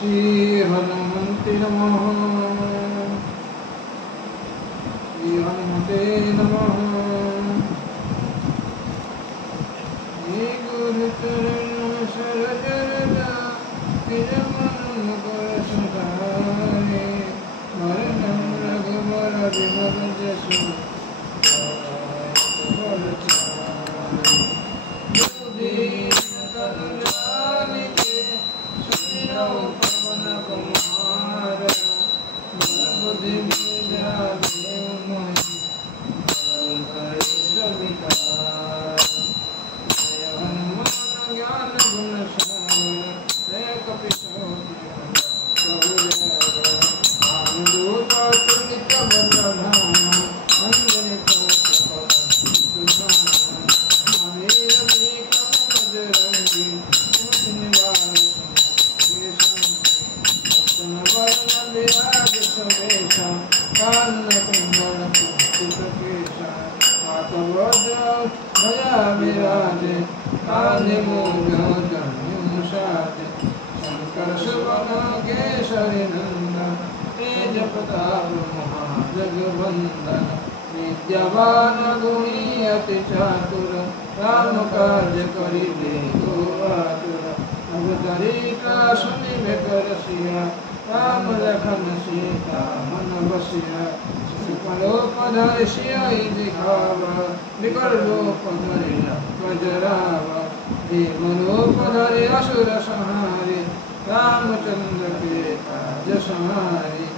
श्री हनुमते नमः। श्री हनुमते नमः। श्री गुरु चरण सरोज रज निज मन मुकुर सुधारे वरदं रघुवर विमल जसु विद्यावान गुणी अति चातुर राम कार्य करिबे को आतुर। अवतरिता सुनिबे कर सिया राम लखन सीता मन बसिया। पधार सिया दिखावा विकर रूप धरि गजरावा। देवलोक धरि असुर संहारे रामचंद्र के काज संहारे।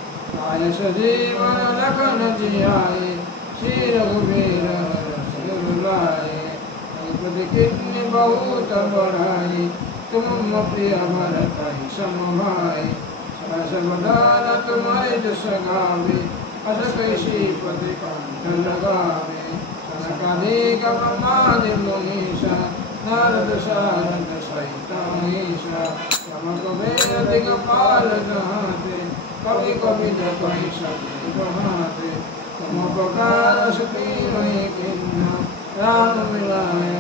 आय सजीवन लखन जियाए श्री रघुवीर हर्ष लाए। रघुपति किन्नी बहुत बड़ाई तुम प्रिय भरत सम भाई। सहस बदन तुम्हारे जस गावे अस कैसी पति कंठ लगावे। सनकादिक ब्रह्मादि मुनीषा नारद सारद सहित ईशा। चमक वेद दिगपाल जहाते कवि कवि जपहि सभी बहाते। तुम उपकार सुखी रही किन्ना राम मिलाय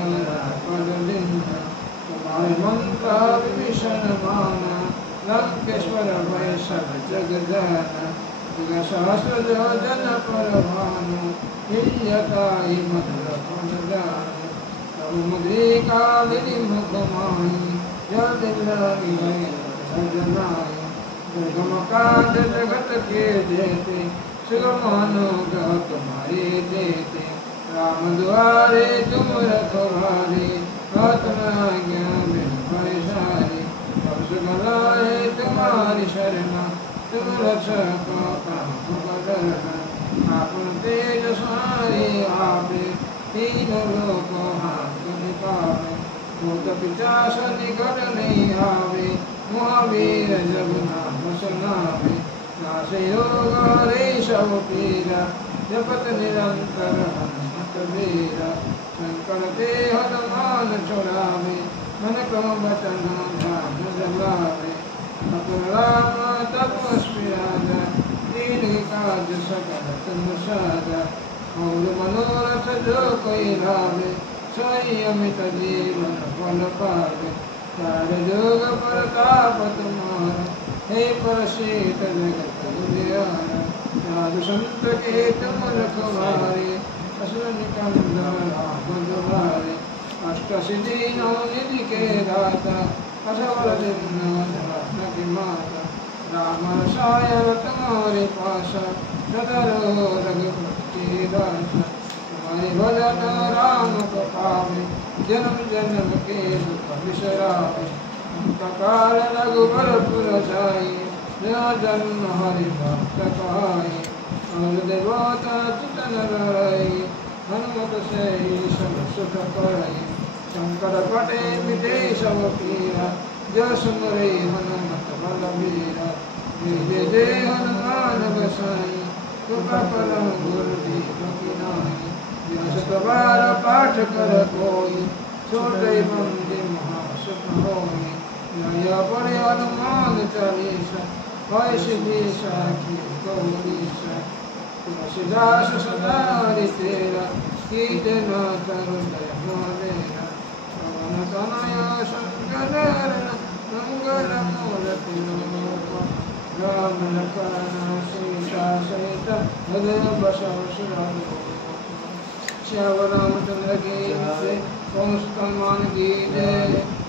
पद दीन्हा। तुम्हारे मंत्र विभीषण माना लंकेश्वर भय सब जग जाना। जुग सहस्र जो जन पर भानु हियताई मधुर फल जानु। तब मुद्रिका विधि मुख माही जल दिलानी भजनाई। दुर्गम काज जगत के जेते सुगम अनुग्रह तुम्हारे देते। राम द्वारे तुम रखवारे आत्म आज्ञा बिन पैसारे। तब सुगलाए तुम्हारी शरणा तुम रक्षक करना। आपन तेज सारे आपे तीनों लोक हाथ निपावे। भूत पिशाच निकट नहीं आवे महावीर जब नाम सुनावे। नासे रोग हरे सब पीरा जपत निरंतर हनुमत वीरा। शंकर ते हनुमान छुड़ावे मन क्रम वचन ध्यान जगावे। अतुल राम तपस्वी राजा दीन काज सकल तुम साजा। और मनोरथ जो कोई लावे सोई अमित जीवन फल पावे। सारे जोग प्रताप तुम्हारा हे परसित जगत उजियारा। साधु संत के तुम रखवारे असुर निकंदन राम दुलारे। अष्ट सिद्धि नौ निधि के दाता असवर दिन धन की माता। राम रसायन तुम्हारे पासा सदरो रघुपति दासा। तुम्हारे भजन राम को पावे जन्म जन्म के दुख बिसरावे। काल रघुबर पुर जाई जन्म हरि भक्त कहाई। और देवता चितन रही हनुमत से सब सुख करई। शंकर पटे मिटे सब पीरा जो सुमरे हनुमत बलबीरा। जय जय हनुमान गोसाई कृपा करो गुरुदेव की नाई। शत बार पाठ कर कोई छोटे बंदे महासुख होई। नया पढ़े हनुमान चालीसा भय सिद्धि साखी गौरीसा। तुलसीदास सदा हरि तेरा कीर्तन हृदय मेरा। पवन तनय शंकर मंगल मूर्ति राम लखन सीता सहित हृदय बसव सुरभि श्याम रामचंद्र की जय, पवन सुत हनुमान की जय।